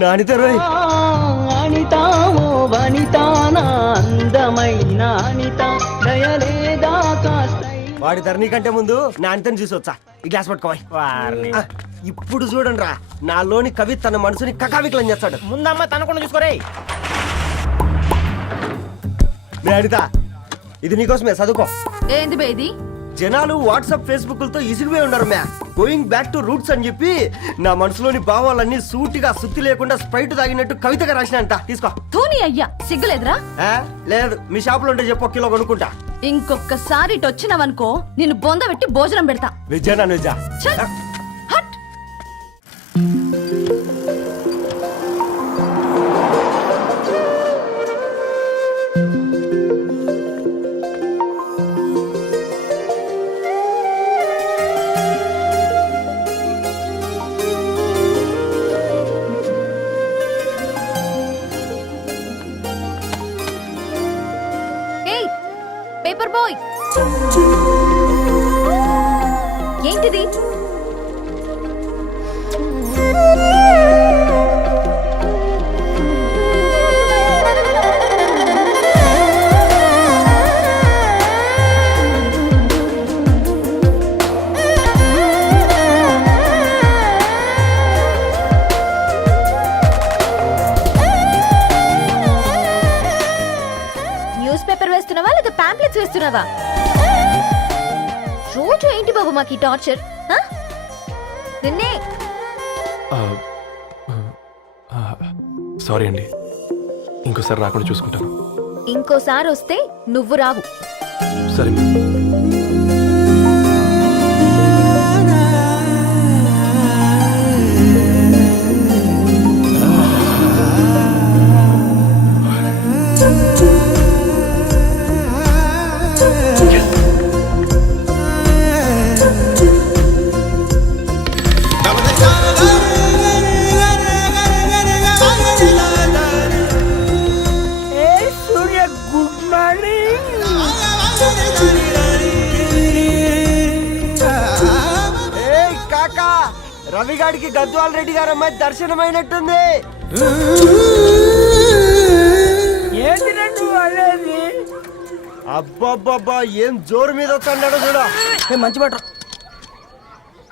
నానిత రోయ్ అనితామో వనితానా అందమైన అనిత దయలేదా వాడి ధరణి కంటే ముందు నానితని చూసి వచ్చా ఈ గ్లాస్ పట్టుకోవాలి. ఇప్పుడు చూడండి రా నాలోని కవి తన మనసుని కకావికలం చేస్తాడు. ముందమ్మ తనకుండా చూసుకోరే. అనిత ఇది నీకోసమే చదువుకో. ఏంది బేది? జనాలు వాట్సాప్ ఫేస్బుక్లతో ఇసిగిపోయి ఉన్నారు మ్యా. గోయింగ్ బ్యాక్ టు రూట్స్ అని చెప్పి నా మనసులోని భావాలన్నీ సూటిగా సుత్తి లేకుండా స్ప్రైట్ తాగినట్టు కవితగా రాసినంట. తీసుకో. తూని అయ్యా సిగ్గులేదురా? లేదు మీ షాప్ లో ఉంటే చెప్పు, కిలో కొనుక్కుంటా. ఇంకొకసారి ఇటు వచ్చినవనుకో నిన్ను బొంద పెట్టి భోజనం పెడతా. వెజ్జా నాన్ వెజ్జా? హట్. పేపర్ బాయ్ ఏంటిది? న్యూస్ పేపర్ వేస్తున్నావా లేదా పాంప్లెట్స్ వేస్తున్నావా? రోజు ఏంటి బాబు మాకు టార్చర్? నిన్నే సారీ అండి, ఇంకోసారి రాకుండా చూసుకుంటాను. ఇంకోసారి వస్తే నువ్వు రావు. సరే. రవిగాడికి గద్వాల్ రెడ్డి గారు అమ్మాయి దర్శనమైనట్టుంది. అబ్బాబ్బా ఏం జోరు మీద వస్తున్నాడో చూడు. మంచి మాట.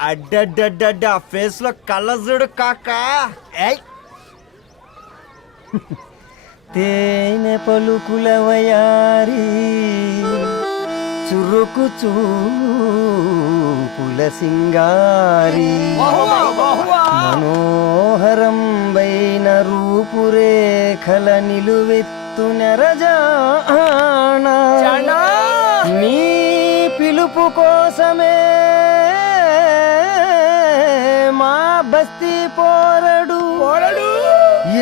అడ్డడ్డడ్డ ఫేస్ లో కళ్ళ చూడు కాకా. తేనె పలుకుల వయారి చురుకు చూపుల సింగారి మనోహరం వైన రూపురేఖల నిలువెత్తు నెరజానా నీ పిలుపు కోసమే మా బస్తీ పోరడు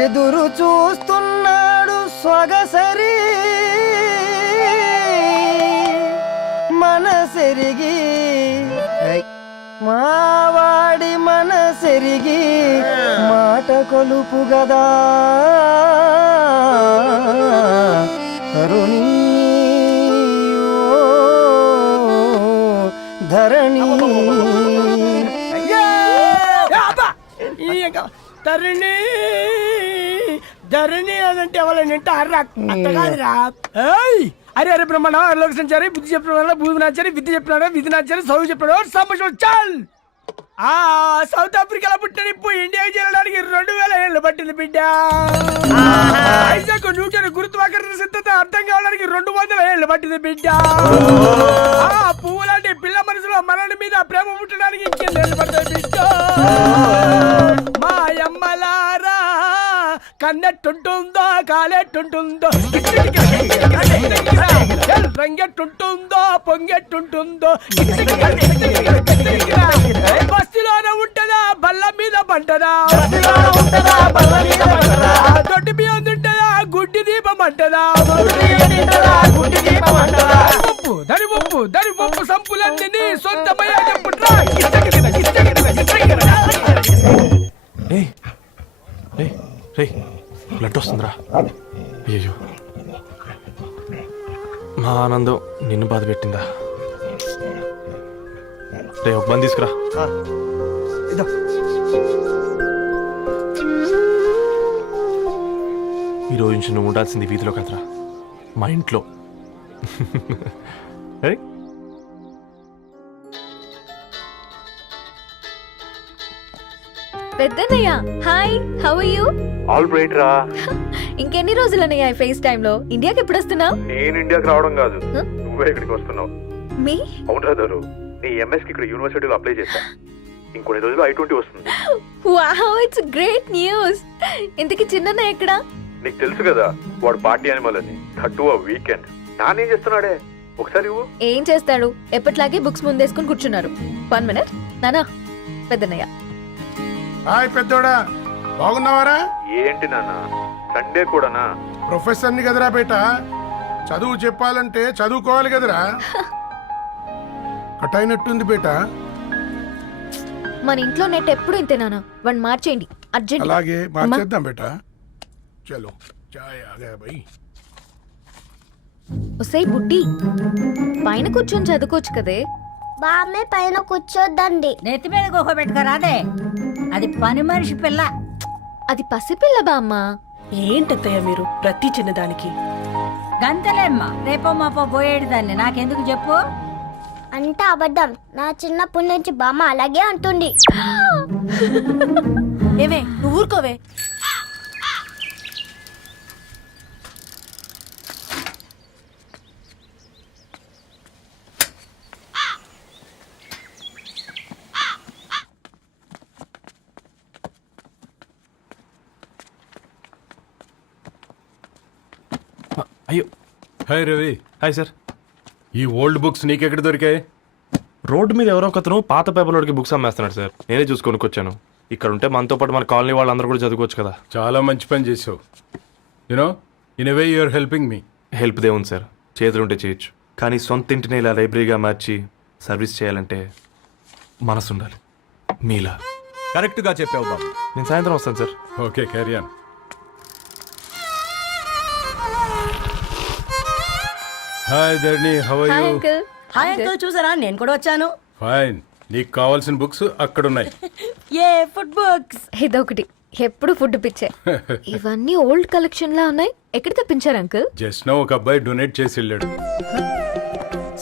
ఎదురు చూస్తున్నాడు సొగసరి మనసెరిగి మావాడి మనసెరిగి మాట కొలుపు గదా తరుణి ధరణి తరుణి ధరణి అదంటే ఎవరైనా అట్ట కాదురా. అరే అరే బ్రహ్మణ లోక సంచారి బుద్ధి చెప్పిన భూమి నాచారి విద్య చెప్పినాడు విధి నాచారి చదువు చెప్పినాడు సంభాషణ చాల్. సౌత్ ఆఫ్రికాలో పుట్టిన ఇప్పుడు ఇండియాకి చేరడానికి 2000 ఏళ్ళు పట్టింది బిడ్డ. ఐజాక్ న్యూటన్ గురుత్వాకర్షణ సిద్ధత అర్థం కావడానికి 200 ఏళ్ళు పట్టింది బిడ్డ. పువ్వు లాంటి పిల్ల మనసులో మనని మీద ప్రేమ పుట్టడానికి ఇంకేళ్ళు పడుతుంది బిడ్డ. మా అమ్మలారా కన్నెట్టుంటుందో కాలెట్టుంటుందో రంగెట్టుంటుందో పొంగెట్టుంటుందో బస్తిలోనే ఉంటదా బల్ల మీద పంటదా దొడ్డి బియ్యం తింటదా గుడ్డి దీపం అంటదా దరి పప్పు సంపులన్నీ సొంతమయ్యా చెప్పుట్రా. బ్లడ్ వస్తుందిరా. అయ్యో మా ఆనందం నిన్ను బాధ పెట్టిందా? రే ఒక బంద్ తీసుకురా. ఇదో ఈ రోజు నుంచి నువ్వు ఉండాల్సింది వీధిలో కదరా, మా ఇంట్లో. ఏయ్, పెద్దనయ్య hi, how are you? All right రా. ఇంకెన్ని రోజులనయ్య ఫేస్ టైమ్ లో? ఇండియాకి ఎప్పుడు వస్తున్నావు? నేను ఇండియాకి రావడం కాదు, నువ్వే ఇక్కడికి వస్తున్నావు. మీ అవునరా దరు, నీ ఎంఎస్ కి ఇక్కడ యూనివర్సిటీలో అప్లై చేశా. ఇంకొన్ని రోజులు I-20 వస్తుంది. Wow, it's great news. ఇంతకి చిన్ననయ్య ఎక్కడ? నీకు తెలుసు కదా వాడు పార్టీ అనిమల్ అని, థర్టూ ఆ వీకెండ్. నానేం చేస్తున్నాడే ఒకసారి ఇవ్వు. ఏం చేస్తాడు, ఎప్పటిలాగే బుక్స్ ముందేసుకుని కూర్చున్నారు. 1 మినిట్ నానా. పెద్దనయ్య హాయ్ పెద్దోడా, బాగున్నావారా? ఏంటి నాన్న సండే కూడానా? ప్రొఫెసర్ని కదరా బేట, చదువు చెప్పాలంటే చదువుకోవాలి కదరా. కట్ అయినట్టుంది బేట. మన ఇంట్లో నెట్ ఎప్పుడు ఇంతే నానా. వన్ మార్చేయండి అర్జెంట్. అలాగే మార్చేద్దాం బేట. చలో చాయ్ ఆగా భయ్. ఒసేయ్ బుడ్డి, పైన కూర్చొని చదువుకోవచ్చు కదే. బామ్మే పైన కూర్చోద్దండి. నెత్తి మీద గుహ పెట్టుకోరాదే, అది పని మనిషి పిల్ల. అది పసిపిల్ల బామ్మ. ఏంటత్తయ్య మీరు ప్రతి చిన్నదానికి? గంతలేమ్మా, రేపో మాపో పోయేడు దాన్ని నాకెందుకు చెప్పు. అంటే అబద్ధం. నా చిన్నప్పటి నుంచి బామ్మ అలాగే అంటుంది. ఏమే నువ్వు ఊరుకోవే. అయ్యో. హాయ్ రవి. Hi sir. ఈ ఓల్డ్ బుక్స్ నీకెక్కడ దొరికాయి? రోడ్డు మీద ఎవరో ఒకతను పాత పేపర్లోకి బుక్స్ అమ్మేస్తున్నాడు సార్. నేనే చూసుకొని వచ్చాను. ఇక్కడ ఉంటే మనతో పాటు మన కాలనీ వాళ్ళందరూ కూడా చదువుకోవచ్చు కదా. చాలా మంచి పని చేసావు. You know in a way you're helping me. Help దేవుంది సార్, చేతులుంటే చేయొచ్చు. కానీ సొంత ఇంటిని ఇలా లైబ్రరీగా మార్చి సర్వీస్ చేయాలంటే మనసు ఉండాలి. మీలా. కరెక్ట్గా చెప్పావు బాబు. నేను సాయంత్రం వస్తాను sir. Okay carry on. Hi Dharni, how are hi you? Uncle. Hi uncle, చూసారా నేను కూడా వచ్చాను. ఫైన్. నీకు కావాల్సిన బుక్స్ అక్కడ ఉన్నాయి. ఏ ఫుడ్ బుక్స్? ఇదొకటి, ఎప్పుడు ఫుడ్ పిచ్చే. ఇవన్నీ ఓల్డ్ కలెక్షన్ లా ఉన్నాయి. ఎక్కడ తెప్పించారు అంకుల్? జస్ట్ నో ఒక అబ్బాయి డొనేట్ చేసి వెళ్ళాడు.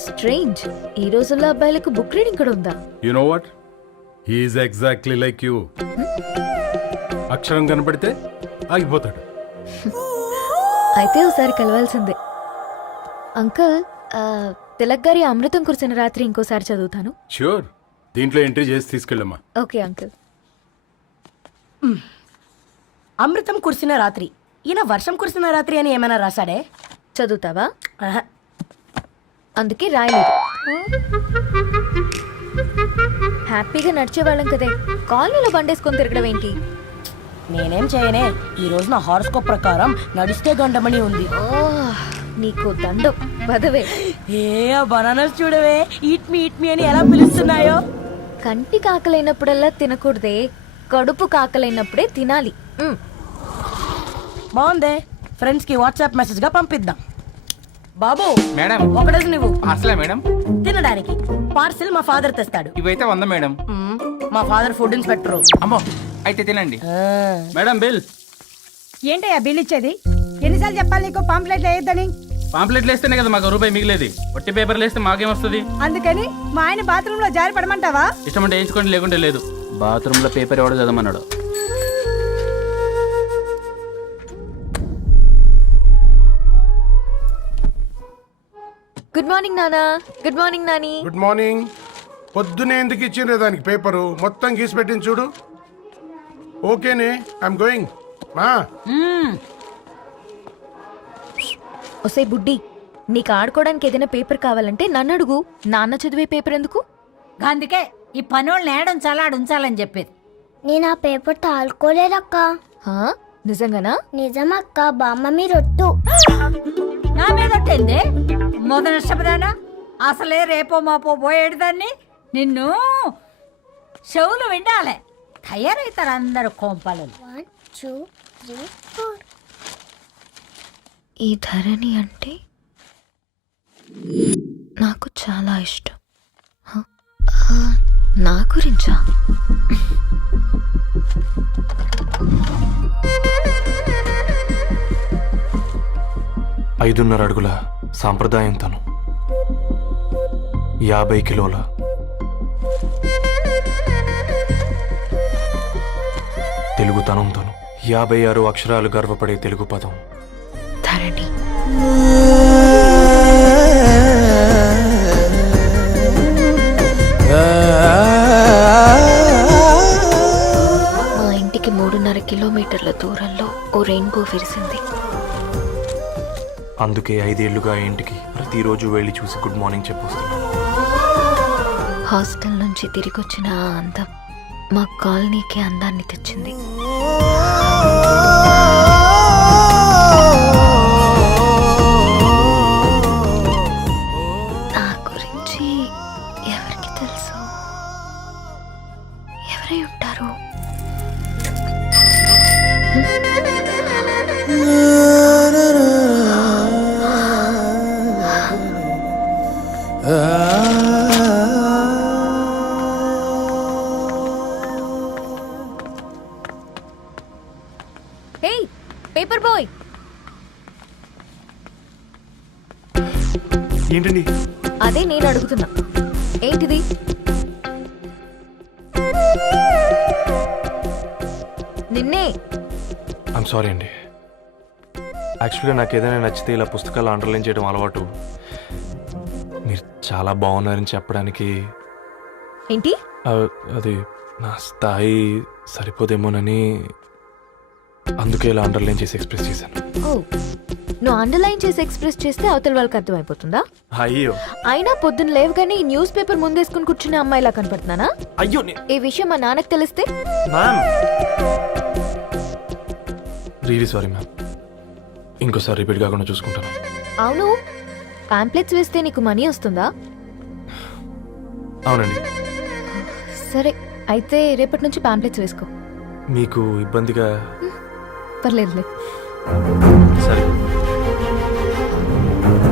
స్ట్రేంజ్, ఈ రోజుల్లో అబ్బాయిలకు బుక్ రీడింగ్ కూడా ఉందా? You know what, he's exactly like you. అక్షరం కనపడితే ఆగిపోతాడు. అయితే ఒకసారి కలవాల్సిందే. అంకుల్, తిలక్ గారి అమృతం కురిసిన రాత్రి ఇంకోసారి చదువుతాను. ష్యూర్, దీంట్లో ఎంట్రీ చేసి తీసుకెళ్ళమ్మా. Okay uncle. అమృతం కురిసిన రాత్రి. ఈయన వర్షం కురిసిన రాత్రి అని ఏమైనా రాశాడే? చదువుతావా? ఆహా. అందుకే రాయలేదు. హ్యాపీగా నడిచేవాళ్ళం కదే, కాలనీలో బండేసుకొని తిరగడం ఏంటి? నేనేం చేయనే, ఈ రోజు నా హారోస్కోప్ ప్రకారం నడిస్తే గండమణి ఉంది. ఓ, నీకు దండం పదవే. ఏ బనానాస్ చూడవే, ఈట్ మీ అని ఎలా పిలుస్తున్నాయో. కంటి కాకలైనప్పుడల్లా తినకూడదే, కడుపు కాకలైనప్పుడే తినాలి. బాగుందే, ఫ్రెండ్స్ కి వాట్సాప్ మెసేజ్ గా పంపిద్దాం. బాబు మేడం, ఒక డజన్ నువ్వు అసలే మేడం తినడానికి. పార్సిల్ మా ఫాదర్ తెస్తాడు. ఇవైతే 100 మేడం. మా ఫాదర్ ఫుడ్ ఇన్స్పెక్టర్. అమ్మో, అయితే తినండి మేడం. బిల్ ఏంటయ్యా బిల్ ఇచ్చేది? ఎన్నిసార్లు చెప్పాలి నీకు పాంప్లెట్లు వేయొద్దని? పాంప్లెట్లు వేస్తేనే కదా మాకు రూపాయి మిగిలేది. ఒట్టి పేపర్లు వేస్తే మాకేమొస్తుంది? అందుకని మా ఆయన బాత్రూమ్ లో జారి పడమంటావా? ఇష్టం అంటే వేయించుకోండి, లేకుంటే లేదు. బాత్రూమ్ లో పేపర్ ఎవడో చదవమన్నాడు. గుడ్ మార్నింగ్ నానా. Good morning Nani. Good morning. పొద్దునే ఎందుకు ఇచ్చిండ్రే దానికి పేపరు? మొత్తం గీసి పెట్టింది చూడు. ఓకేనే, ఐఎమ్ గోయింగ్. మా ఒసే బుడ్డి, నీకు ఆడుకోవడానికి ఏదైనా పేపర్ కావాలంటే నన్ను అడుగు. నాన్న చదివే పేపర్ ఎందుకు? అందుకే ఈ పనోళ్ళని ఏడం ఉంచాలని చెప్పేది. నేను ఆ పేపర్ తాలుకోలేదక్క. హా, నిజంగానా? నిజమక్క, బామ్మ మీరొట్టు. నా మీద ఒట్టేంది? మొదటి నష్టపదానా? అసలే రేపో మాపో పోయేడు దాన్ని. నిన్ను చెవులు వినాలే, తయారవుతారు అందరు కోంపాలు. 1 2 3 4. ఈ ధరణి అంటే నాకు చాలా ఇష్టం. హ? నా గురించా? 5.5 అడుగుల సాంప్రదాయం తను, 50 కిలోల తెలుగుతనం తను, 56 అక్షరాలు గర్వపడే తెలుగు పదం ధరణి. మా ఇంటికి 3.5 కిలోమీటర్ల దూరంలో ఓ రెయిన్బో విరిసింది. అందుకే 5 ఏళ్లుగా ఇంటికి ప్రతిరోజు వెళ్ళి చూసి గుడ్ మార్నింగ్ చెప్పొస్తున్నాను. హాస్టల్ నుంచి తిరిగి వచ్చిన ఆ అందం మా కాలనీకి అందాన్ని తెచ్చింది. నా గురించి ఎవరికి తెలుసు? ఎవరై ఉంటారు? హే పేపర్ బాయ్, ఏంటండి? అదే నేను అడుగుతున్నా, ఏంటిది? నిన్నే. ఐమ్ సారీ అండి. యాక్చువల్గా నాకు ఏదైనా నచ్చితే ఇలా పుస్తకాలు అండర్లైన్ చేయడం అలవాటు. మీరు చాలా బాగున్నారని చెప్పడానికి ఏంటి? అది నా స్థాయి సరిపోదేమోనని అందుకే ఇలా అండర్లైన్ చేసి ఎక్స్ప్రెస్ చేశాను. ఓ, నువ్వు అండర్లైన్ చేసి ఎక్స్ప్రెస్ చేస్తే అవతల వాళ్ళకి అర్థమైపోతుందా? అయ్యో అయినా పొద్దున్న లేవగానే ఈ న్యూస్ పేపర్ ముందేసుకుని కూర్చునే అమ్మాయిలా కనపడుతున్నానా? అయ్యో ఈ విషయం మా నాన్నకి తెలిస్తే? Ma'am, really sorry ma'am. ఇంకోసారి రిపీట్ కాకుండా చూసుకుంటాను. అవును, పాంప్లెట్స్ వేస్తే నీకు మనీ వస్తుందా? అవునండి. సరే, అయితే రేపటి నుంచి పాంప్లెట్స్ వేసుకో. మీకు ఇబ్బందిగా? పర్లేదులే. సరే.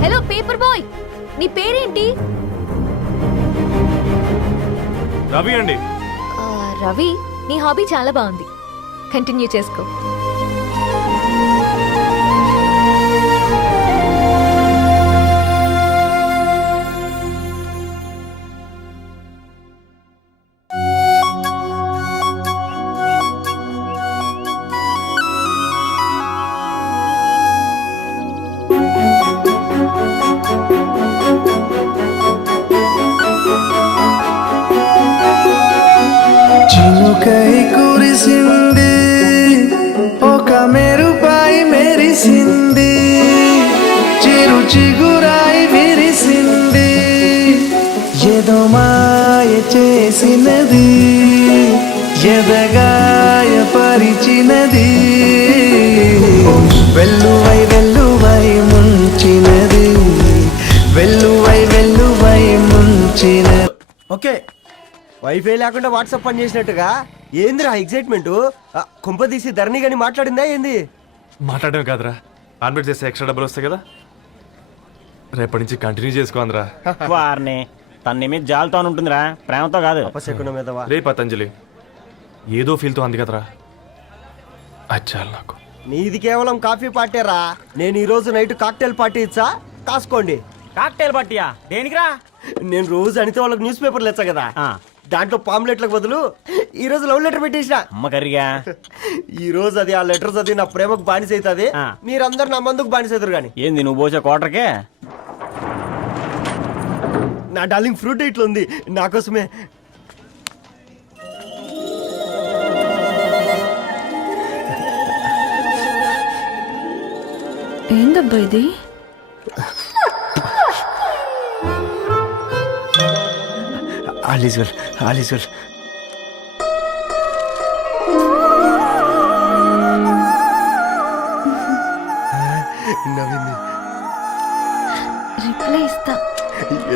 హలో పేపర్ బాయ్, నీ పేరేంటి? రవి అండి. రవి, నీ హాబీ చాలా బాగుంది, కంటిన్యూ చేసుకో. చినుకై కురిసింది, ఒక మెరుపాయి మెరిసింది, చిరు చిగురాయి విరిసింది, ఏదో మాయ చేసినది, ఎదగాయ పరిచినది, వెల్లువై వెల్లువై ముంచినది, వెల్లువై వెల్లువై ముంచినది. ఓకే, వైఫై లేకుండా వాట్సాప్ పని చేసినట్టుగా ఏందిరా ఎగ్జైట్మెంట్? కుంప తీసి ధరణి గాని మాట్లాడిందా ఏంది? మాట్లాడడం కాదురా, కాన్వర్ట్ చేస్తే ఎక్స్ట్రా డబ్బులు వస్తాయి కదా, రేపటి నుంచి కంటిన్యూ చేసుకోందిరా. వారిని తన మీద జాలతో ఉంటుందిరా, ప్రేమతో కాదు. అపశకునం మీదవా? రే పతంజలి, ఏదో ఫీల్తో అంది కదరా, అచ్చాలి నాకు. నీది కేవలం కాఫీ పార్టీరా. నేను ఈ రోజు నైట్ కాక్టైల్ పార్టీ ఇచ్చా, కాసుకోండి. కాక్టైల్ పార్టీయా? దేనికిరా? నేను రోజు అనితే వాళ్ళకి న్యూస్ పేపర్లు ఇచ్చా కదా, దాంట్లో పాంప్లెట్లకు బదులు ఈ రోజు లవ్ లెటర్ పెట్టేసిన. అమ్మ కర్రీగా ఈ రోజు అది ఆ లెటర్ చదివి నా ప్రేమకు బానిస అవుతుంది, మీరందరు నా మందుకు బానిస అవుతారు. కానీ ఏంది నువ్వు పోసే కోటర్కే? నా డార్లింగ్ ఫ్రూట్ ఇట్లా ఉంది నా కోసమే. ఏందబ్బా ఇది? All is well, all is well. నవ్వింది. రిప్లై ఇస్తా.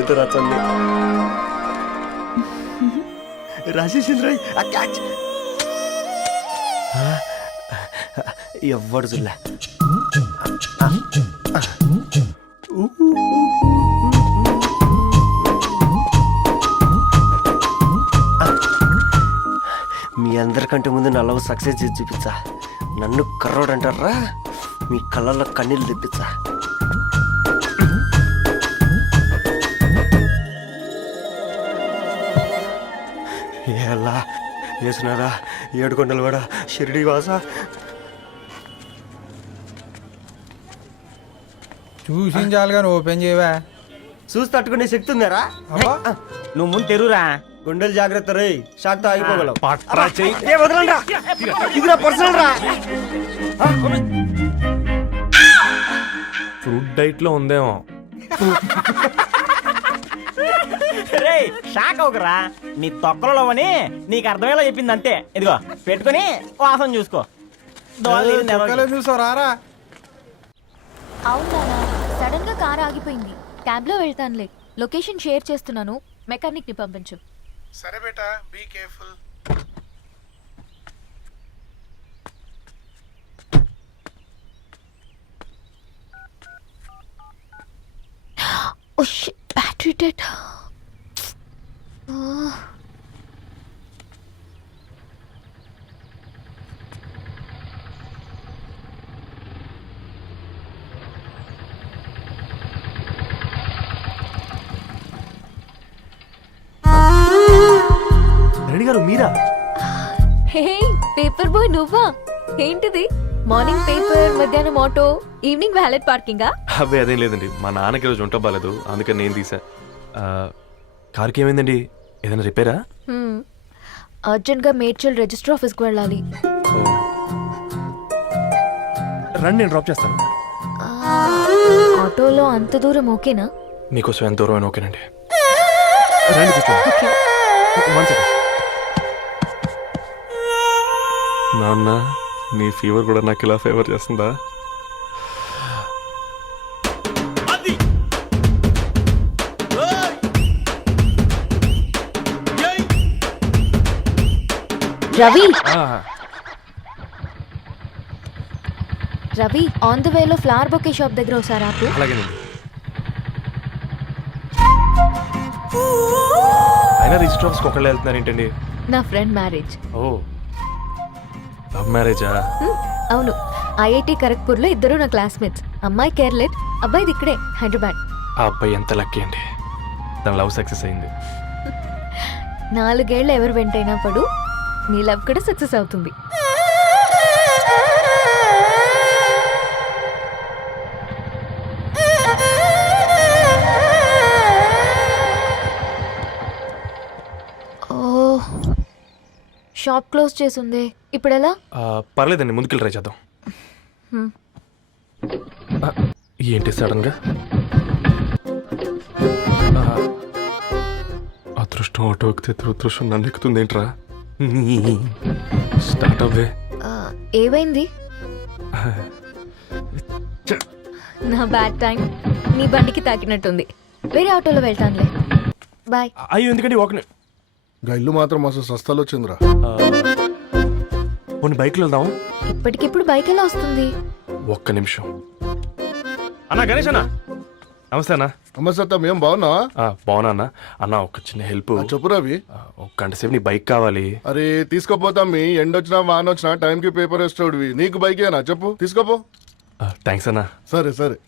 ఏదో రచండి రాజేసింద్ర క్యాచ్. ఎవ్వడు జుల్లా. మీ అందరికంటే ముందు నా లవ్ సక్సెస్ చేసి చూపించా. నన్ను కర్రోడు అంటారా, మీ కళ్ళల్లో కన్నీళ్ళు తెప్పించా. ఎలా వేసినారా ఏడుకొండలు కూడా షిరిడి వాస. చూసించాలి కానీ ఓపెన్ చేయవా? చూసి తట్టుకునే శక్తి ఉందారా? నువ్వు ముందు తెరురా. గుండెలు జాగ్రత్త రే, షాక్ తో ఆగిపోగలవు. ఏ వదలండి రా, ఇది నా పర్సనల్ రా. ఫ్రూట్ డైట్ లో ఉందేమో. రే షాక్ అవకరా, నీ తొక్కలలో అని నీకు అర్థమయ్యేలా చెప్పింది అంతే. ఇదిగో పెట్టుకొని వాసన చూసుకో. చూసారా? అవునా, సడన్ గా కార్ ఆగిపోయింది. క్యాబ్ లో వెళ్తానులే. లొకేషన్ షేర్ చేస్తున్నాను, మెకానిక్ ని పంపించు. సరే బేటా, be careful. Oh shit, battery dead. Reddy garu మీరా? హే పేపర్ బాయ్, నువ్వా? ఏంటిది? మార్నింగ్ పేపర్, మధ్యాహ్నం ఆటో, ఈవినింగ్ వ్యాలెట్ పార్కింగా? అబ్బే అదేం లేదండి, మా నాన్నకి రోజు ఉంట బాగాలేదు, అందుకని నేను తీసా. కార్కి ఏమైందండి? ఏదైనా రిపేరా? అర్జెంట్ గా మేడ్చల్ రిజిస్టర్ ఆఫీస్ కు వెళ్ళాలి. రండి, నేను డ్రాప్ చేస్తాను. ఆటోలో అంత దూరం ఓకేనా? మీకోసం ఎంత దూరం అయినా ఓకేనండి. రండి కూర్చోండి. One second. నాన్న, నీ ఫీవర్ కూడా నాకు ఇలా ఫేవర్ చేస్తుందా? రవి, రవి ఆన్ ద వేలో ఫ్లవర్ బొకే షాప్ దగ్గర ఒకసారి ఆపు. అలాగేనండి. అయినా రిజిస్టర్ ఆఫీస్కి ఒకళ్ళు వెళ్తున్నారు ఏంటండి? నా ఫ్రెండ్ మ్యారేజ్. ఓ, లవ్ మ్యారేజా? అవును, ఐఐటి ఖరగ్పూర్ లో ఇద్దరు నా క్లాస్మేట్స్. అమ్మాయి కేర్లెట్, అబ్బాయిది ఇక్కడే హైదరాబాద్. ఆ అబ్బాయి ఎంత లక్కీ అండి, తన లవ్ సక్సెస్ అయింది. 4 ఏళ్ళు ఎవరు వెంటైనా పడు, నీ లవ్ కూడా సక్సెస్ అవుతుంది. షాప్ క్లోజ్ చేసిందే, ఇప్పుడు ఎలా? పర్లేదండి, ముందుకెళ్ళి ట్రై చేద్దాం. ఏంటి సడన్ గా? అదృష్టం ఆటో ఎక్కితే దురదృష్టం నన్ను ఎక్కుతుంది ఏంట్రా? స్టార్ట్ అవ్వే. ఏమైంది? నా బ్యాడ్ టైం నీ బండికి తాకినట్టుంది. వేరే ఆటోలో వెళ్తానులే, బాయ్. అయ్యో ఎందుకండి ఒక ఇల్లు మాత్రం అసలు సస్తాలో వచ్చిందిరా. కొన్ని బైక్లో వెళ్దాం. ఇప్పటికిప్పుడు బైక్ ఎలా వస్తుంది? ఒక్క నిమిషం. అన్నా గణేష్ అన్నా, నమస్తే అన్నా. అమ్మసత్తం, ఏం బాగున్నావా? బాగున్నా అన్న. అన్న ఒక చిన్న హెల్ప్. చెప్పు రవి. ఒక గంట సేపు నీ బైక్ కావాలి. అరే తీసుకోపోతాం, మీ ఎండొచ్చినా వానొచ్చినా టైంకి పేపర్ వేస్తాడువి. నీకు బైకేనా? చెప్పు, తీసుకోపో. థ్యాంక్స్ అన్నా. సరే సరే.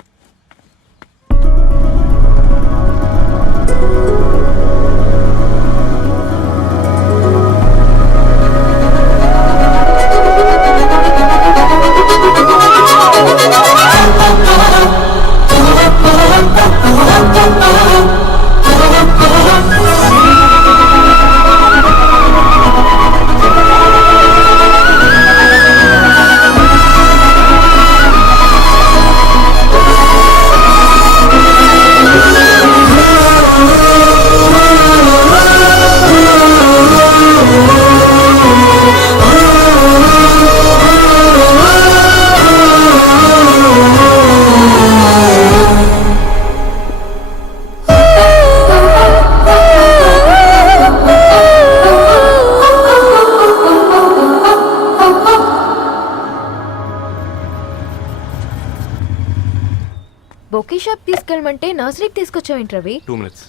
బొకే షాప్ తీసుకెళ్ళమంటే నర్సరీకి తీసుకొచ్చావేంటి రవి? 2 minutes.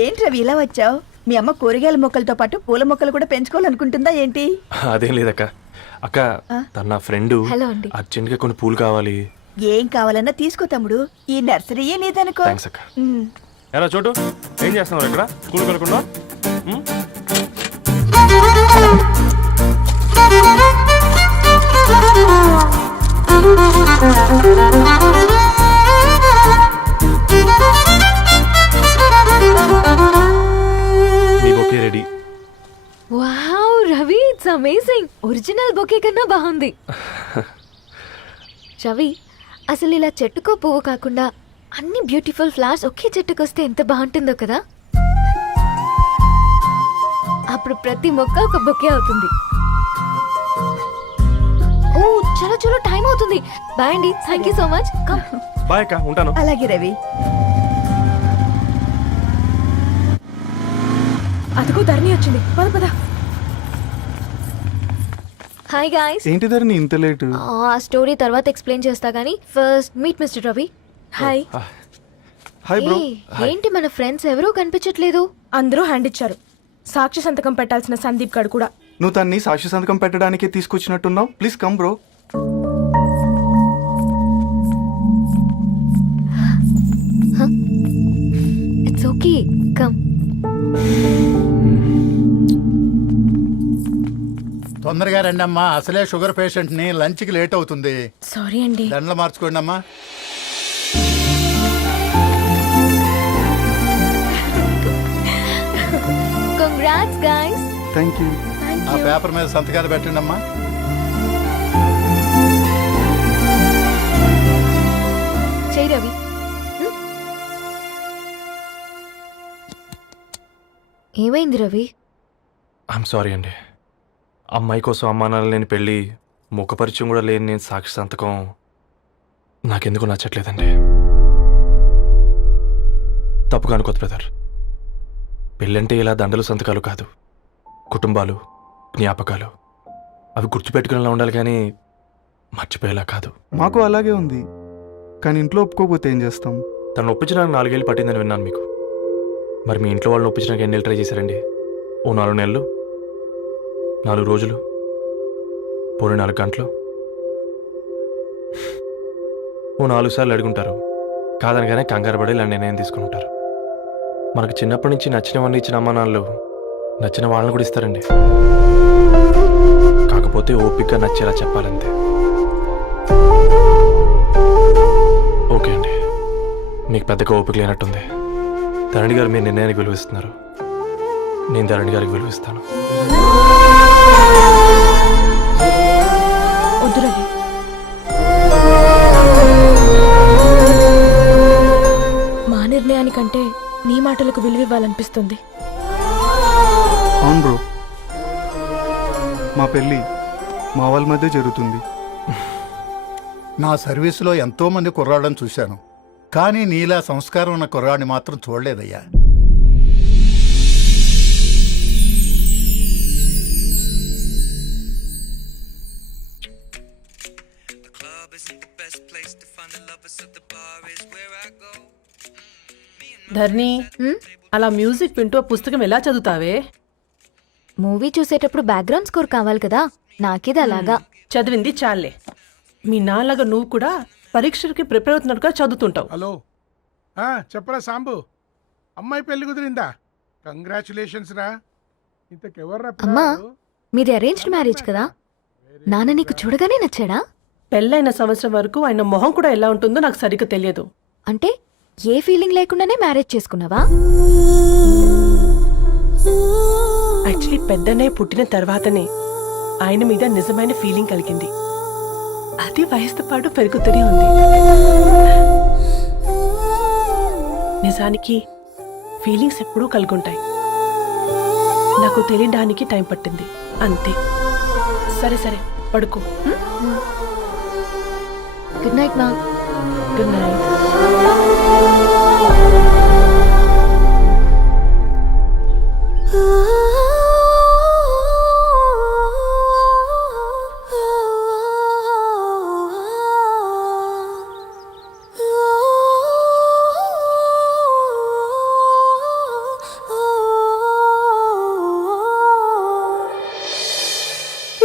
ఏంటి రవి ఇలా వచ్చావు? మీ అమ్మ కూరగాయల మొక్కలతో పాటు పూల మొక్కలు కూడా పెంచుకోవాలనుకుంటుందా ఏంటి? అదేం లేదక్క. అక్క, తన నా ఫ్రెండ్ హలో అండి. అర్జెంట్ గా కొన్ని పూలు కావాలి. ఏం కావాలన్నా తీసుకో తమ్ముడు, ఈ నర్సరీయే నీదనుకో. థ్యాంక్స్ అక్క. ఎలా చోటు, ఏం చేస్తున్నావు ఇక్కడ? స్కూల్కి వెళ్ళకుండా? మీ bouquet ready. Wow Ravi, it's amazing. Original bouquet కన్నా బాగుంది. రవి, అసలు ఇలా చెట్టుకో పువ్వు కాకుండా అన్ని బ్యూటిఫుల్ ఫ్లవర్స్ ఒకే చెట్టుకు వస్తే ఎంత బాగుంటుందో కదా. అప్పుడు ప్రతి మొక్క ఒక బొకే అవుతుంది. ఓ చలో చలో, టైం అవుతుంది. బాయ్ అండి, thank you so much. Come. Bye అక్క, ఉంటాను. అలాగే రవి. అదిగో ధరణి వచ్చింది, పద పద. Hi guys. ఏంటి ధరణి ఇంత లేట్? ఆ స్టోరీ తర్వాత ఎక్స్ప్లెయిన్ చేస్తా గానీ first meet mister Ravi. Hi. Hi bro. ఏంటి మన ఫ్రెండ్స్ ఎవరూ కనిపించట్లేదు? అందరూ హ్యాండ్ ఇచ్చారు. సాక్షి సంతకం పెట్టాల్సిన సందీప్ గడు కూడా. నువ్వు తన్ని సాక్షి సంతకం పెట్టడానికి తీసుకొచ్చినట్టున్నావు. Please come bro. It's okay, come. తొందరగా రండి అమ్మా, అసలే షుగర్ పేషెంట్ ని, లంచ్ కి లేట్ అవుతుంది. సారీ అండి. దండలు మార్చుకోండి అమ్మా. Congrats guys. Thank you. ఆ పేపర్ మీద సంతకాలు పెట్టండి అమ్మా. చెయ్ రవి. ఏమైంది రవి? ఐఎమ్ సారీ అండి. అమ్మాయి కోసం అమ్మానాలు లేని పెళ్ళి, ముఖ పరిచయం కూడా లేని నేను సాక్షి సంతకం నాకెందుకు నచ్చట్లేదండి. తప్పుగా అనుకోదు బ్రదర్. పెళ్ళంటే ఇలా దండలు సంతకాలు కాదు, కుటుంబాలు, జ్ఞాపకాలు. అవి గుర్తుపెట్టుకునేలా ఉండాలి కానీ మర్చిపోయేలా కాదు. మాకు అలాగే ఉంది, కానీ ఇంట్లో ఒప్పుకోకపోతే ఏం చేస్తాం? తను ఒప్పించడానికి 4 ఏళ్ళు పట్టిందని విన్నాను మీకు. మరి మీ ఇంట్లో వాళ్ళని ఒప్పించడానికి ఎన్ని ఏళ్ళు ట్రై చేశారండి? ఓ 4 నెలలు, 4 రోజులు, పోనీ 4 గంటలు, ఓ 4 సార్లు అడుగుంటారు. కాదనగానే కంగారు పడి ఇలా నిర్ణయం తీసుకుని ఉంటారు. మనకు చిన్నప్పటి నుంచి నచ్చినవన్నీ ఇచ్చిన అమ్మా నాన్నలు నచ్చిన వాళ్ళని కూడా ఇస్తారండి. కాకపోతే ఓపికగా నచ్చేలా చెప్పాలంతే. ఓకే అండి, మీకు పెద్దగా ఓపిక లేనట్టుంది. ధరణి గారు మీ నిర్ణయానికి విలువిస్తున్నారు, నేను ధరణి గారికి విలువిస్తాను. వద్దు రవి. మా నిర్ణయానికంటే నీ మాటలకు విలువివ్వాలనిపిస్తుంది. అవును బ్రో, మా పెళ్ళి మా వాళ్ళ మధ్య జరుగుతుంది. నా సర్వీసులో ఎంతో మంది కుర్రాళ్ళని చూశాను, కానీ నీలా సంస్కారం ఉన్న కుర్రాడిని మాత్రం చూడలేదయ్యా. ధర్ని, అలా మ్యూజిక్ వింటూ పుస్తకం ఎలా చదువుతావే? మూవీ చూసేటప్పుడు బ్యాక్గ్రౌండ్ స్కోర్ కావాలి కదా, నాకేది అలాగా. చదివింది చాలే. మీ నాన్నగా నువ్వు కూడా పరీక్షలకి ప్రిపేర్ అవుతున్నట్టుగా చదువుతుంటావు. హలో, చెప్పరా సాంబు, అమ్మాయి పెళ్లి కుదిరిందా? కంగ్రాచులేషన్స్ రా. ఇంతకెవర్రా? అమ్మా, మీది అరేంజ్డ్ మ్యారేజ్ కదా, నాన్న నీకు చూడగానే నచ్చాడా? పెళ్ళైన సంవత్సరం వరకు ఆయన మొహం కూడా ఎలా ఉంటుందో నాకు సరిగ్గా తెలియదు. అంటే ఏ ఫీలింగ్ లేకుండానే మ్యారేజ్ చేసుకున్నావా? యాక్చువల్లీ పెద్దన్నయ్య పుట్టిన తర్వాతనే ఆయన మీద నిజమైన ఫీలింగ్ కలిగింది. అది వయసుతో పాటు పెరుగుతూనే ఉంది. నిజానికి ఫీలింగ్స్ ఎప్పుడూ కలుగుంటాయి, నాకు తెలియడానికి టైం పట్టింది అంతే. సరే సరే, పడుకో. గుడ్ నైట్ మా. Good night.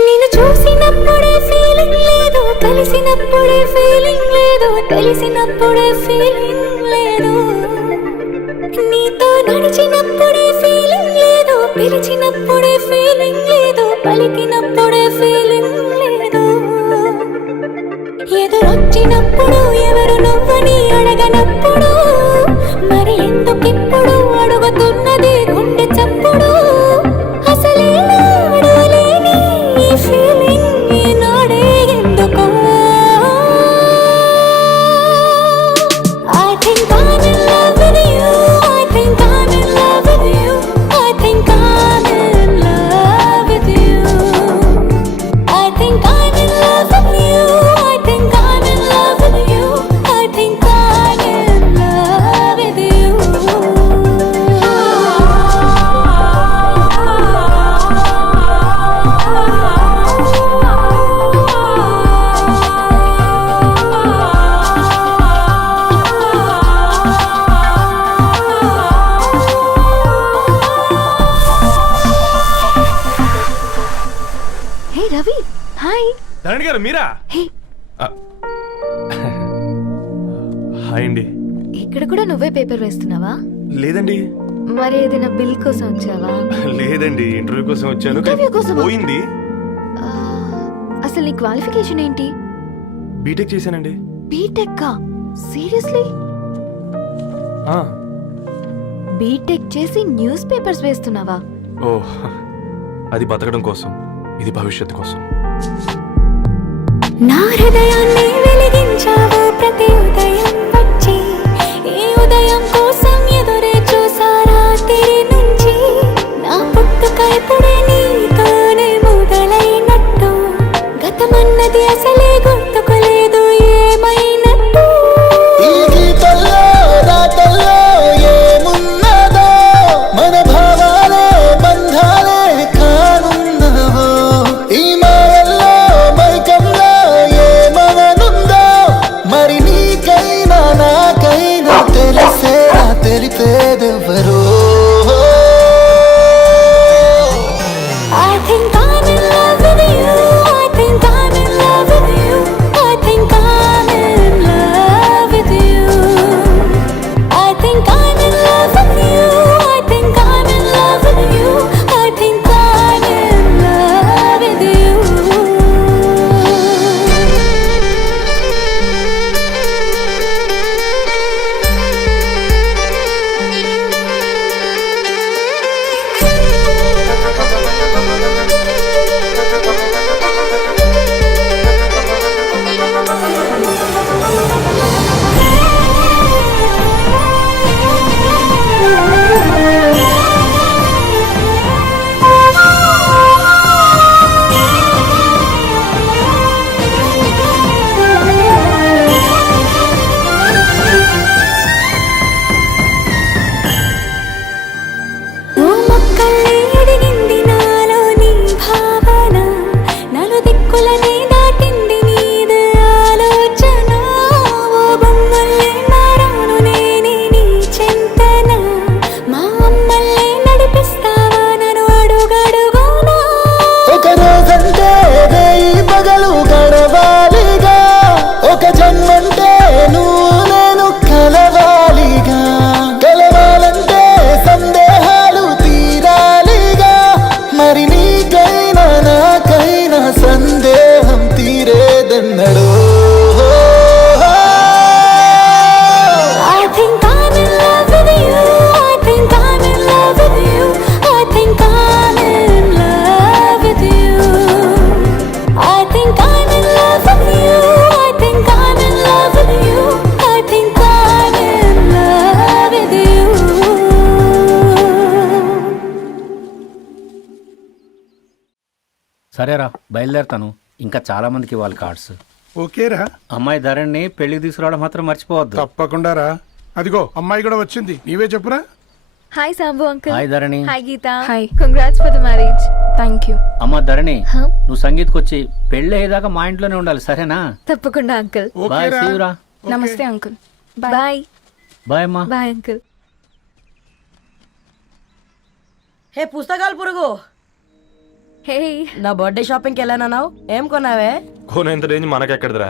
నిన్ను చూసినప్పుడే ఫీలింగ్ లేదు, కలిసినప్పుడే ఫీలింగ్ లేదు, తెలిసినప్పుడే ఫీలింగ్ లేదు, నీతో నడిచినప్పుడే ఫీలింగ్ లేదు, పిలిచినప్పుడే ఫీలింగ్ లేదు, పలికినప్పుడే ఫీలింగ్ హాయ్. ధరణి గారు మీరా? హే. హాయ్ అండి. ఇక్కడ కూడా నువ్వే పేపర్ వేస్తున్నావా? లేదండి. మరి ఏదైనా బిల్ కోసం వచ్చావా? లేదండి, ఇంటర్వ్యూ కోసం వచ్చాను. ఇంటర్వ్యూ కోసమా? పోయింది. ఆ, అసలు నీ క్వాలిఫికేషన్ ఏంటి? బీటెక్ చేశానండి. బీటెక్? సీరియస్లీ? బీటెక్ చేసి న్యూస్ పేపర్స్ వేస్తున్నావా? ఓ, అది బతకడం కోసం, ఇది భవిష్యత్తు కోసం. నా హృదయాన్ని వెలిగించావు ప్రతి ఉదయం వచ్చి, ఈ ఉదయం కోసం ఎదురే చూసారా తెరి నుంచి. నా పుట్టుక ఇప్పుడే నీతోనే మొదలైనట్టు, గతమన్నది అసలే గుర్తుకోలేదు ఏమైనట్టు. ఈ గీతల్లో రాతల్లో ఏమున్నదో, మన భావాలే బంధాలే కానున్నవో. ఈ మాయల్లో మైకంలో ఏమనుందో, మరి నీకైనా నాకైనా తెలిసేలా తెలిపేదెవరో. I think I'm in love with you. I think I'm in love with you. I think I'm in love with you. I think I'm in love with you. I think I'm in love with you. I think I'm in love with you. ఓ మొక్కల్ని ఎదిగింది నాలో నీ భావన, నలు దిక్కులని దాటింది నీదే ఆలోచన. ఓ బొమ్మల్ని మారాను నేనే నీ చింతన, మా అమ్మల్ని నడిపిస్తావా నన్ను అడుగడుగునా. ఒక రోజంటే రేయి పగలు గడవాలిగా, ఒక జన్మంటే నువ్వు నేను కలవాలిగా. కలవాలంటే సందేహాలు తీరాలిగా, మరి నీకైనా నాకైనా సందేహం తీరేదన్నడో. I think I'm in love with you. I think I'm in love with you. I think I'm in love with you. I think I'm in love with you. I think I'm in love with you. I think I'm in love with you. సరేరా, బయలుదేరుతాను. ఇంకా చాలా మందికి ఇవ్వాలి cards. ఓకేరా, అమ్మాయి ధరణి పెళ్లికి తీసుకురావడం మాత్రం మర్చిపోవద్దు. తప్పకుండా రా. అదిగో అమ్మాయి కూడా వచ్చింది, నీవే చెప్పురా. Hi Sambu uncle. Hi Dharani. Hi Geetha. Hi. Congrats for the marriage. Thank you. అమ్మ ధరణి, నువ్వు సంగీత్కి వచ్చి పెళ్లి అయ్యేదాకా మా ఇంట్లోనే ఉండాలి, సరేనా? తప్పకుండా అంకుల్. బాయ్, ఓకేరా. సీవురా. నమస్తే అంకుల్. బాయ్. బాయ్ అమ్మా. Bye uncle. హే పుస్తకాలు పురుగు, హే. నా బర్త్డే షాపింగ్కి వెళ్ళానన్నావు, ఏం కొన్నావే? కోనేంత రేంజ్ మనకెక్కడదిరా.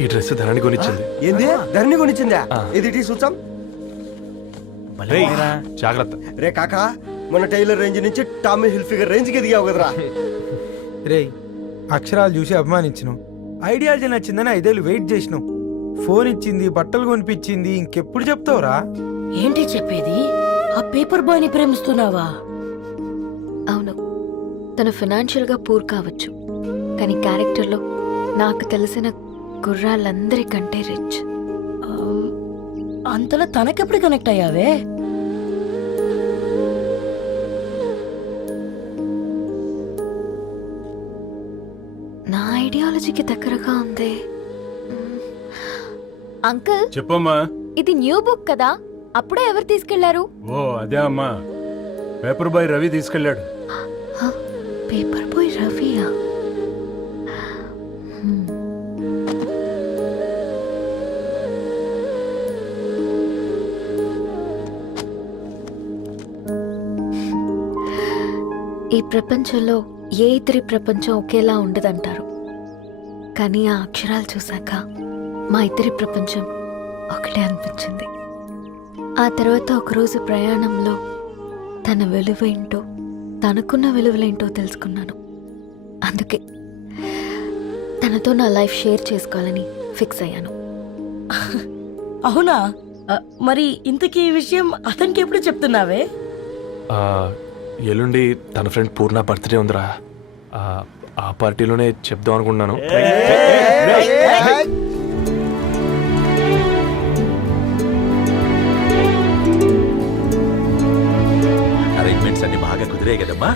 ఈ డ్రెస్ ధరణి కొనిచ్చింది. ఏంది ధరణి కొనిచ్చిందా? ఇది టీ చూసాం. రేయ్, జాగ్రత్త. రే కాకా, మన టైలర్ రేంజ్ నుంచి టామీ హిల్ఫిగర్ రేంజ్ కి ఎదిగావు కదరా. రేయ్, అక్షరాలు చూసి అభిమానించను, ఐడియాలజీ నచ్చిందని 5 ఏళ్ళు వెయిట్ చేసినావు. ఫోన్ ఇచ్చింది, బట్టలు కొనిపించింది, ఇంకెప్పుడు చెప్తావురా? ఏంటి చెప్పేది? ఆ పేపర్ బాయ్ ని ప్రేమిస్తున్నావా? అవును, తను ఫినాన్షియల్గా పూర్ కావచ్చు, కానీ క్యారెక్టర్లో నాకు తెలిసిన గుర్రాలందరికంటే రిచ్. అంతలో తనకెప్పుడు కనెక్ట్ అయ్యావే? నా ఐడియాలజీకి దగ్గరగా ఉంది. అంకుల్, చెప్పమ్మా. ఇది న్యూ బుక్ కదా, అప్పుడే ఎవరు తీసుకెళ్లారు? ఓ అదే అమ్మా, పేపర్ బాయ్ రవి తీసుకెళ్ళాడు. పేపర్ బాయ్ రవియా? ఈ ప్రపంచంలో ఏ ఇద్దరి ప్రపంచం ఒకేలా ఉండదంటారు, కానీ ఆ అక్షరాలు చూశాక మా ఇద్దరి ప్రపంచం ఒకటే అనిపించింది. ఆ తర్వాత ఒకరోజు ప్రయాణంలో తన విలువ ఏంటో, తనకున్న విలువలేంటో తెలుసుకున్నాను. అందుకే తనతో నా లైఫ్ షేర్ చేసుకోవాలని ఫిక్స్ అయ్యాను. అవునా? మరి ఇంతకీ ఈ విషయం అతనికి ఎప్పుడు చెప్తున్నావే? ఆ, ఎల్లుండి తన ఫ్రెండ్ పూర్ణ బర్త్డే ఉందిరా. ఆ పార్టీలోనే చెప్దాం అనుకున్నాను. అరేంజ్మెంట్స్ అన్ని బాగా కుదిరే కదమ్మా.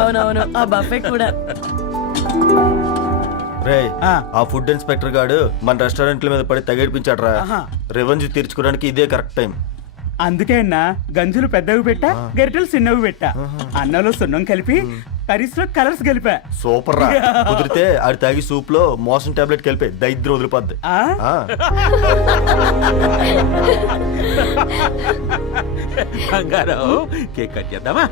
అవునవును, ఆ బఫే కూడా. రే, ఆ ఫుడ్ ఇన్స్పెక్టర్ గాడు మన రెస్టారెంట్ల మీద పడి తగేడిపించాడ్రా. రెవెన్యూ తీర్చుకోవడానికి ఇదే కరెక్ట్ టైం. అందుకే అన్న గంజులు పెద్దవి పెట్టా, గరిటెలు చిన్నవి పెట్టా, అన్నంలో సున్నం కలిపి కర్రీస్ లో కలర్స్ కలిపా. సూపర్ రా. కుదిరితే ఆడి తాగి సూప్ లో మోషన్ టాబ్లెట్ కలిపి దైద్యం వదిలిపోద్ది. బంగారం కేక్ కట్ చేద్దామా?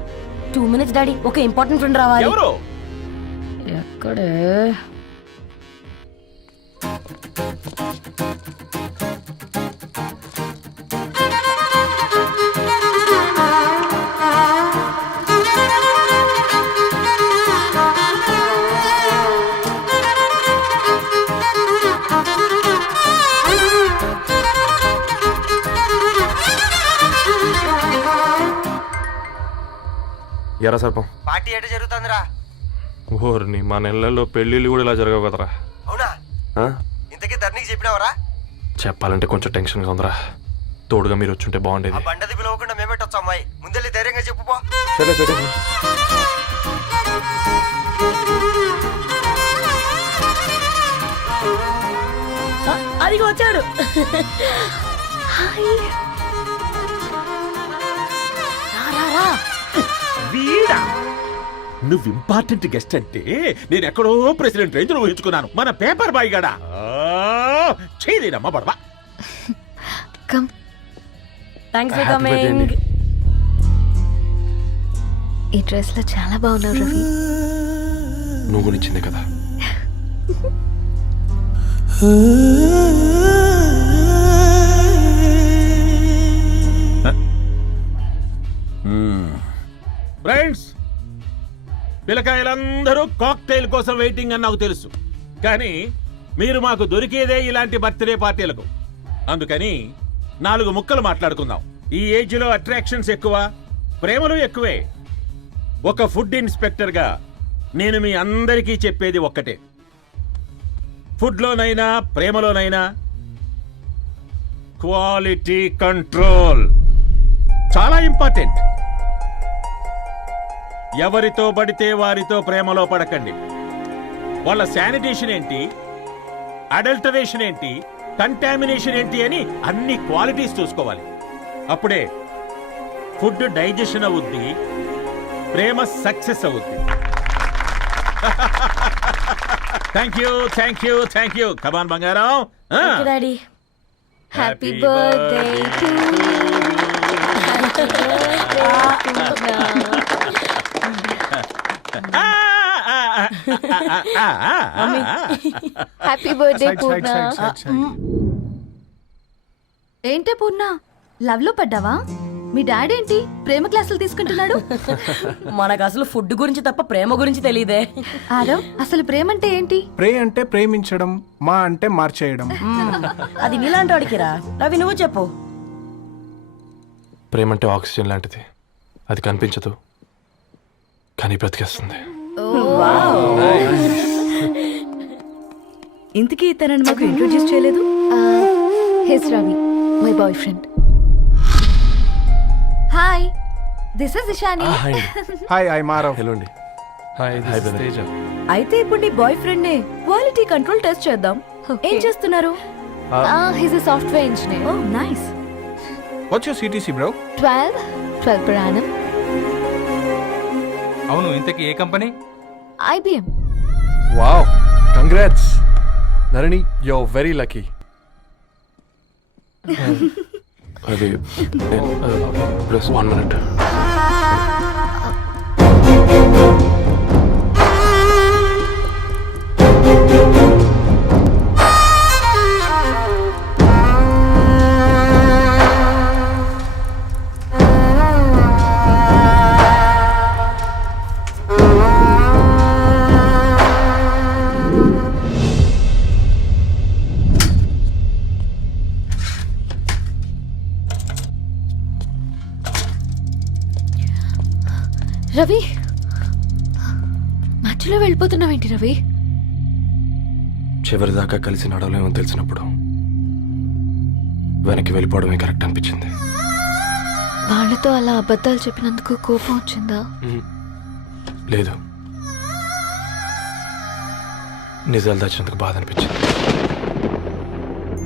2 minutes డాడీ, ఒక ఇంపార్టెంట్ ఫ్రెండ్ రావాలి. ఎవరు? ఎక్కడే? ఎరా సర్పం, పార్టీ ఎట జరుగుతుందిరా? ఓర్ని మా నెలల్లో పెళ్ళిళ్ళు కూడా ఇలా జరగవు కదరా. అవునా? ఇంతకీ ధరణికి చెప్పినావరా? చెప్పాలంటే కొంచెం టెన్షన్గా ఉందిరా. తోడుగా మీరు వచ్చుంటే బాగుండేది. బండది పిలవకుండా మేమెట్టొచ్చు అమ్మాయి. ముందెళ్ళి ధైర్యంగా చెప్పుకో. సరే సరే. అదిగో వచ్చాడు. వీడా? నువ్వు ఇంపార్టెంట్ గెస్ట్ అంటే నేను ఎక్కడో ప్రెసిడెంట్ రేంజ్ ఊహించుకున్నాను. మన పేపర్ బాయ్ గడా చేయలేదమ్మా బడవా. కమ్. Thanks for coming. ఈ డ్రెస్ లో చాలా బాగున్నావు రవి. నువ్వు గురించిందే కదా. ఫ్రెండ్స్, పిల్లకాయలందరూ కాక్టైల్ కోసం వెయిటింగ్ అని నాకు తెలుసు, కానీ మీరు మాకు దొరికేదే ఇలాంటి బర్త్డే పార్టీలకు. అందుకని 4 ముక్కలు మాట్లాడుకుందాం. ఈ ఏజ్ లో అట్రాక్షన్స్ ఎక్కువ, ప్రేమలు ఎక్కువే. ఒక ఫుడ్ ఇన్స్పెక్టర్ గా నేను మీ అందరికీ చెప్పేది ఒక్కటే, ఫుడ్లోనైనా ప్రేమలోనైనా క్వాలిటీ కంట్రోల్ చాలా ఇంపార్టెంట్. ఎవరితో పడితే వారితో ప్రేమలో పడకండి. వాళ్ళ శానిటేషన్ ఏంటి, అడల్టరేషన్ ఏంటి, కంటామినేషన్ ఏంటి అని అన్ని క్వాలిటీస్ చూసుకోవాలి. అప్పుడే ఫుడ్ డైజెషన్ అవుద్ది, ప్రేమ సక్సెస్ అవుద్ది. Thank you thank you thank you. Come on బంగారం. Daddy, happy birthday to happy birthday Purna. ఏంటే పూర్ణ, లవ్ లో పడ్డావా? మీ డాడీ ఏంటి ప్రేమ క్లాసులు తీసుకుంటున్నాడు? మనకు అసలు ఫుడ్ గురించి తప్ప ప్రేమ గురించి తెలియదే. ఆరవ్, అసలు ప్రేమ అంటే ఏంటి? ప్రే అంటే ప్రేమించడం, మా అంటే మార్చేయడం. అది నీలాంటి వాడికిరా. రవి, నువ్వు చెప్పు. ప్రేమ అంటే ఆక్సిజన్ లాంటిది. అది కనిపించదు కానీ బ్రతికేస్తుంది. ఇంతకీ తనని మాకు ఇంట్రొడ్యూస్ చేయలేదు. He's Ravi, my boy friend. Hi, this is Ishani. Hi, I మారవ్. హలో అండి. హాయ్ తేజ. అయితే ఇప్పుడు నీ బాయ్ ఫ్రెండ్ నే క్వాలిటీ కంట్రోల్ టెస్ట్ చేద్దాం. ఏం చేస్తున్నారు? He's a software engineer. Oh nice. What's your CTC bro? 12 per annum. అవును, ఇంతకీ ఏ company? IBM. Wow, congrats Dharani, you are very lucky. అది ప్లస్ 1 minute. రవి మధ్యలో వెళ్ళిపోతున్నావేంటి రవి? చివరిదాకా కలిసి నడవలేమో తెలిసినప్పుడు వెనక్కి వెళ్ళిపోవడమే కరెక్ట్ అనిపించింది. వాళ్ళతో అలా అబద్ధాలు చెప్పినందుకు కోపం వచ్చిందా? లేదు, నిజాలు దాచినందుకు బాధ అనిపించింది.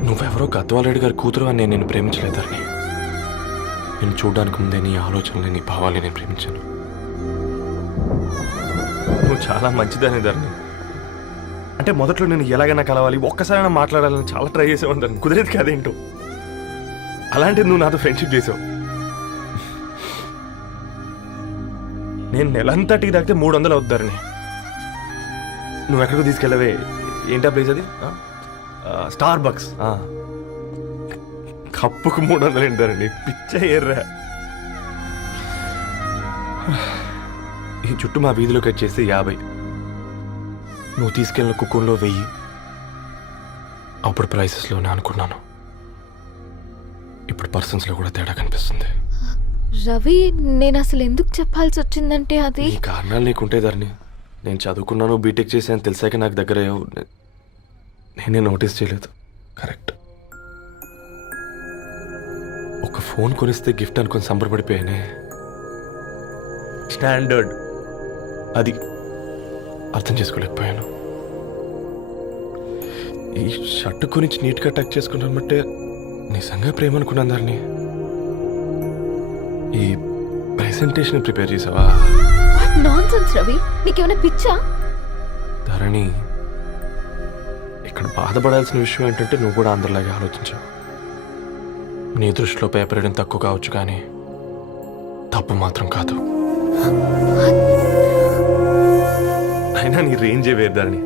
నువ్వెవరో గద్వాలరెడ్డి గారి కూతురు అని నేను ప్రేమించలేదని. నేను చూడడానికి ముందే నీ ఆలోచనలు, నీ భావాలని నేను ప్రేమించాను. నువ్వు చాలా మంచిదని ధరణి. అంటే మొదట్లో నేను ఎలాగైనా కలవాలి, ఒక్కసారైనా మాట్లాడాలని చాలా ట్రై చేసేవాడిని ధరణి. కుదిరేది కాదేంటో. అలాంటిది నువ్వు నాతో ఫ్రెండ్షిప్ చేసావు. నేను నెలంతటికి దాకితే 300 అవుతారని. నువ్వు ఎక్కడికి తీసుకెళ్ళవే? ఏంటా ప్లేస్ అది? Star bucks. కప్పుకు 300 ఏంటారండి, పిచ్చ ఎర్రా. ఈ చుట్టూ మా వీధిలోకి వచ్చేసి 50. నువ్వు తీసుకెళ్ళిన కుక్కర్లో 1000. అప్పుడు ప్రైసెస్లోనే అనుకున్నాను, ఇప్పుడు పర్సన్స్లో కూడా తేడా కనిపిస్తుంది. రవి, నేను అసలు ఎందుకు చెప్పాల్సి వచ్చిందంటే అది ఈ కారణాలు నీకుంటే ధరణి. నేను చదువుకున్నాను, బీటెక్ చేశాను తెలిసాక నాకు దగ్గర అయ్యావు. నేనే నోటీస్ చేయలేదు. కరెక్ట్. ఒక ఫోన్ కొనిస్తే గిఫ్ట్ అనుకొని సంబరపడిపోయానే. స్టాండర్డ్ అది అర్థం చేసుకోలేకపోయాను. ఈ షర్ట్ గురించి నీట్గా టచ్ చేసుకున్నామంటే నిజంగా ప్రేమ అనుకున్నాను దాన్ని. ఈ ప్రెజెంటేషన్ ప్రిపేర్ చేసావా? నాన్సెన్స్ రవి, నీకేమైనా పిచ్చా? ధరణి, ఇక్కడ బాధపడాల్సిన విషయం ఏంటంటే నువ్వు కూడా అందరిలాగే ఆలోచించావు. నీ దృష్టిలో పేపర్ వేయడం తక్కువ కావచ్చు, కానీ తప్పు మాత్రం కాదు. అయినా నీ రేంజే వేరు ధరణి.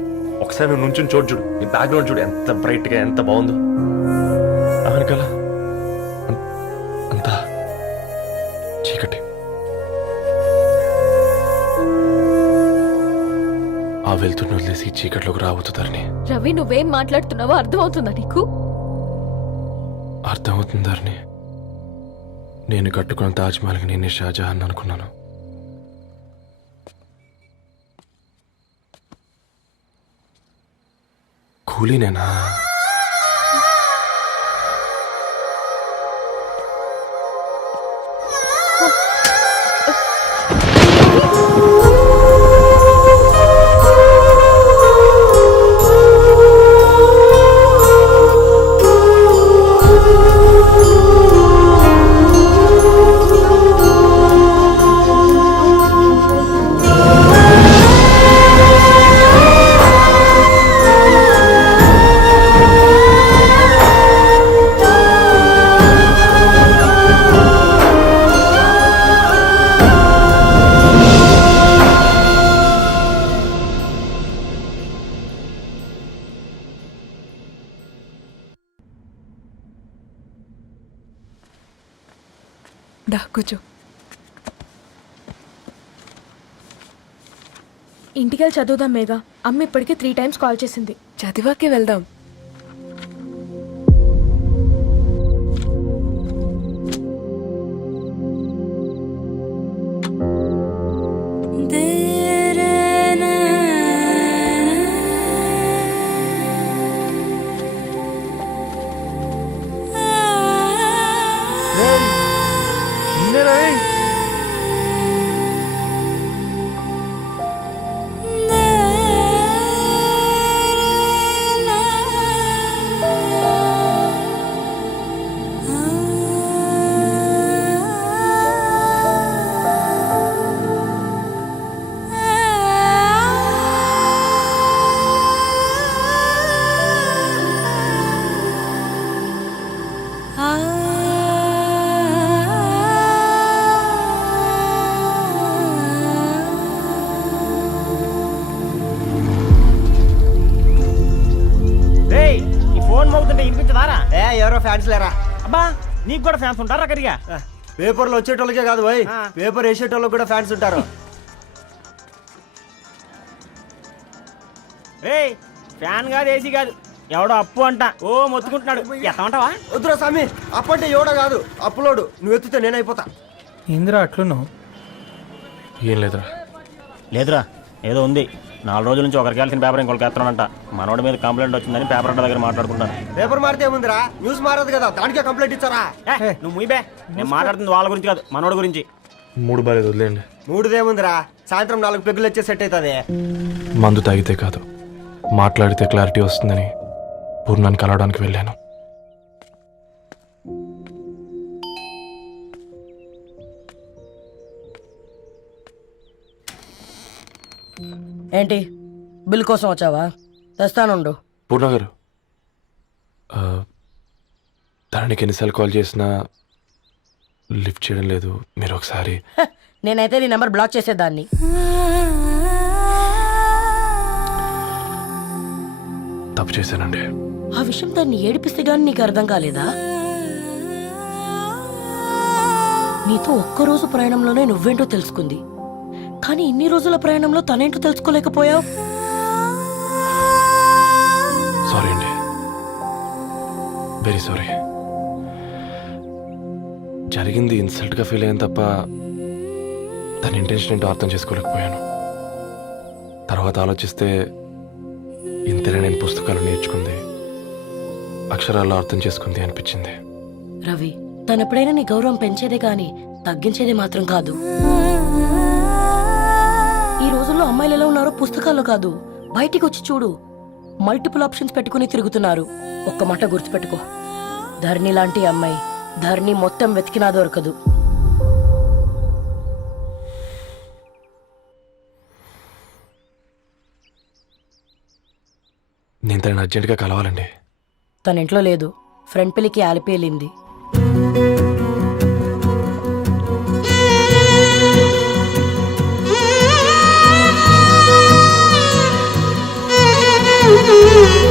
ఒకసారి నువ్వు నుంచుని చూడు, నీ బ్యాక్గ్రౌండ్ చూడు ఎంత బ్రైట్గా, ఎంత బాగుందో. వెనకాల అంతా చీకటి. ఆ వెళ్తున్న వదిలేసి చీకట్లోకి రాబోతుందని. రవి, నువ్వేం మాట్లాడుతున్నావో అర్థమవుతుందా నీకు? అర్థమవుతుందని. నేను కట్టుకున్న తాజ్మహల్కి నేనే షాజహాన్ అనుకున్నాను. కూలీనేనా? దా కూర్చో. ఇంటికెళ్ళి చదువుదాం మేఘా. అమ్మ ఇప్పటికే 3 times కాల్ చేసింది. చదివాకే వెళ్దాం. ఎవరో ఫ్యాన్స్ లేరా? అబ్బా, నీకు కూడా ఫ్యాన్స్ ఉంటారా? కరిగా పేపర్లో వచ్చేటోళ్ళకే కాదు భయ్, పేపర్ వేసేటోళ్ళకి కూడా ఫ్యాన్స్ ఉంటారు. ఫ్యాన్ కాదు, ఏసీ కాదు, ఎవడో అప్పు అంట ఓ మొత్తుకుంటున్నాడు. ఎత్తమంటావా? వద్దురా స్వామి, అప్పు అంటే ఎవడో కాదు, అప్పులోడు. నువ్వు ఎత్తుతే నేనైపోతా. ఇందిరా అట్లున్నావు? ఏం లేదురా. లేదురా, ఏదో ఉంది. 4 రోజుల నుంచి ఒకరికి వెళ్ళిన పేపర్ ఇంకొకరికి ఎత్తానంట. మనోడి మీద కంప్లైంట్ వచ్చిందని పేపర్ అడ్డ దగ్గర మాట్లాడుకుంటాను. పేపర్ మారితే ఏముందిరా, న్యూస్ మారదు కదా, దానికే కంప్లైంట్ ఇచ్చారా? నువ్వు ముయ్యబే, నేను మాట్లాడుతుంది వాళ్ళ గురించి కాదు, మనోడి గురించి. మూడు బాలేదు, వదిలేండి. మూడుదేముందిరా, సాయంత్రం 4 పెగ్గులు వచ్చే సెట్ అవుతుంది. మందు తాగితే కాదు, మాట్లాడితే క్లారిటీ వస్తుందని పూర్ణాన్ని కలవడానికి వెళ్ళాను. ఏంటి, బిల్ కోసం వచ్చావా? తెస్తానుండు. పూర్ణ గారు, తనకి ఎన్నిసార్లు కాల్ చేసినా లిఫ్ట్ చేయడం లేదు. మీరు ఒకసారి. నేనైతే నీ నెంబర్ బ్లాక్ చేసేదాన్ని. తప్పు చేశానండి. ఆ విషయం దాన్ని ఏడిపిస్తే గానీ నీకు అర్థం కాలేదా? నీతో ఒక్కరోజు ప్రయాణంలోనే నువ్వేంటో తెలుసుకుంది, కానీ ఇన్ని రోజుల ప్రయాణంలో తనేంటో తెలుసుకోలేకపోయావు. సారీ అండి, వెరీ సారీ. జరిగింది ఇన్సల్ట్గా ఫీల్ అయ్యాను తప్ప తన ఇంటెన్షన్ ఏంటో అర్థం చేసుకోలేకపోయాను. తర్వాత ఆలోచిస్తే ఇంతనే నేను పుస్తకాలు నేర్చుకుంది, అక్షరాల్లో అర్థం చేసుకుంది అనిపించింది. రవి, తనెప్పుడైనా నీ గౌరవం పెంచేదే కానీ తగ్గించేదే మాత్రం కాదు. ఈ రోజుల్లో అమ్మాయిలు ఎలా ఉన్నారో పుస్తకాల్లో కాదు, బయటికి వచ్చి చూడు. మల్టిపుల్ ఆప్షన్స్ పెట్టుకుని తిరుగుతున్నారు. ఒక్క మాట గుర్తుపెట్టుకో, ధరణి లాంటి అమ్మాయి ధరణి మొత్తం వెతికినా దొరకదు. నేను తనని అర్జెంటుగా కలవాలండి. తన ఇంట్లో లేదు, ఫ్రెండ్ పెళ్లికి ఆలిపేలింది. you.